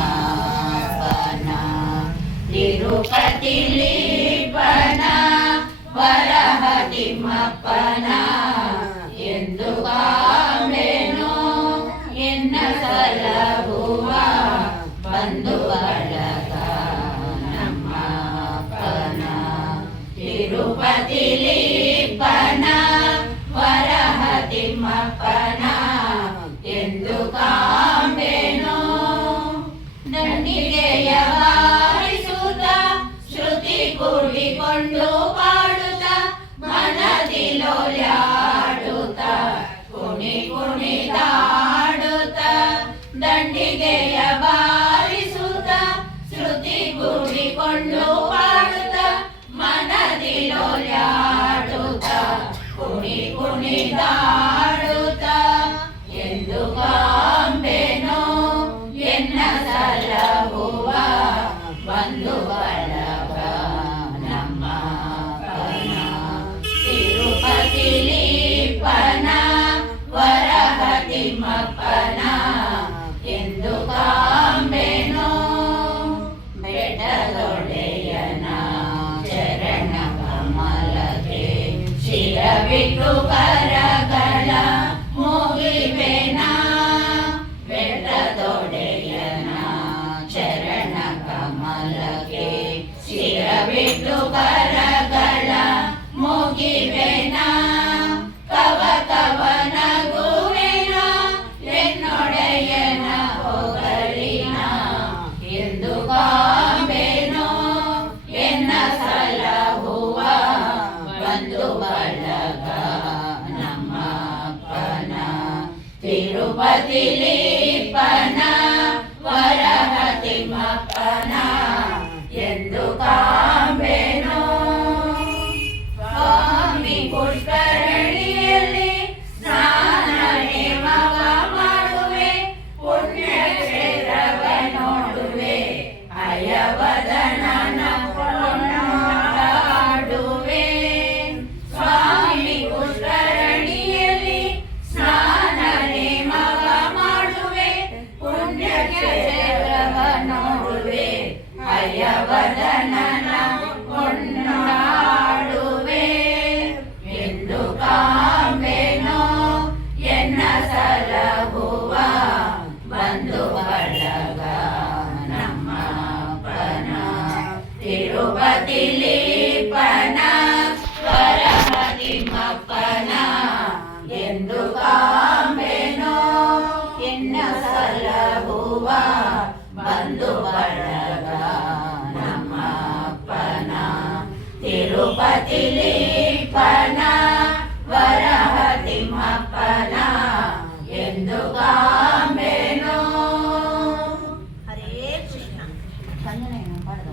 ನಮ್ಮಪ್ಪನ ತಿರುಪತಿಲಿಪ್ಪನ ವರಹ ತಿಮ್ಮಪ್ಪನ ಎಂದು ಕಾಮೆನೋ ಎನ್ನ ಸಲಹುವ ಬಂಧು ಬಳಗ ನಮ್ಮಪ್ಪನ ತಿರುಪತಿಲಿಪ್ಪನ ವರಹ ತಿಮ್ಮಪ್ಪನ ಎಂದು ಕಾಮೆನೋ ದಂಡಿಗೆಯ ಬಾರಿಸುತ್ತ ಶ್ರುತಿ ಕೂಡಿಕೊಂಡು ಪಾಡುತ್ತ ಮನದಿಲೋಲ್ಯಾಡುತ್ತ ಕುಣಿ ಕುಣಿದಾಡುತ್ತ ದಂಡಿಗೆಯ ಬಾರಿಸುತ್ತ ಶ್ರುತಿ ಕೂಡಿಕೊಂಡು ಪಾಡುತ್ತ ಮನದಿಲೋಲ್ಯಾಡುತ್ತ ಕುಣಿ ಕುಣಿದಾಡುತ್ತ ಎಂದು ಕಾಂಬೆನೋ ಎನ್ನ ಸಲಹುವ ಬಂಧು ಬಳಗ ನಮ್ಮಪ್ಪನ ತಿರುಪತಿಲಿಪ್ಪನ ವರಹ ತಿಮ್ಮಪ್ಪನ ಎಂದು ಕಾಂಬೆನೋ ಬೆಟ್ಟದೊಡೆಯನ ಚರಣ ಕಮಲಕ್ಕೆ ಶಿರವಿಟ್ಟು ಕರಗಳ ಮುಗಿವೆನ ಬೆಟ್ಟದೊಡೆಯನ ಚರಣ ಕಮಲಕ್ಕೆ ಶಿರವಿಟ್ಟು ಕರಗಳ ಮುಗಿವೆನ ಕವ ಕವನಗುವೆನ ಎನ್ನೊಡೆಯನ ಹೊಗಳಿನ ಎಂದು ಕಾಂಬೆನೋ ಎನ್ನ ಸಲಹುವ ಬಂಧು ಬಳಗ ನಮ್ಮಪ್ಪನ ತಿರುಪತಿಲಿಪ್ಪನ ವರಹ ತಿಮ್ಮಪ್ಪನ ಎಂದು ಕಾಂಬೆನೋ ಸ್ವಾಮಿ ಪುಷ್ಕರಣಿಯಲ್ಲಿ ಸ್ನಾನ ನೇಮವ ಮಾಡುವೆ ಪುಣ್ಯ ಕ್ಷೇತ್ರವ ನೋಡುವೆ ಹಯವದನನ ಕೊಂಡಾಡುವೆ ಸ್ವಾಮಿ ಪುಷ್ಕರಣಿಯಲ್ಲಿ ಸ್ನಾನ ನೇಮವ ಮಾಡುವೆ ಪುಣ್ಯ ಕ್ಷೇತ್ರವ ನೋಡುವೆ ಹಯವದನನ ಕೊಂಡಾಡುವೆ ಎಂದು ಕಾಂಬೆನೋ ಎನ್ನ ಸಲಹುವ ಬಂಧು ಬಳಗ ನಮ್ಮಪ್ಪನ ತಿರುಪತಿಲಿಪ್ಪನ ವರಹ ತಿಮ್ಮಪ್ಪನ ಎಂದು ಕಾಂಬೆನೋ ಎನ್ನ ಸಲಹುವ ಬಂಧು ಬಳಗ ನಮ್ಮಪ್ಪನ ತಿರುಪತಿಲಿಪ್ಪನ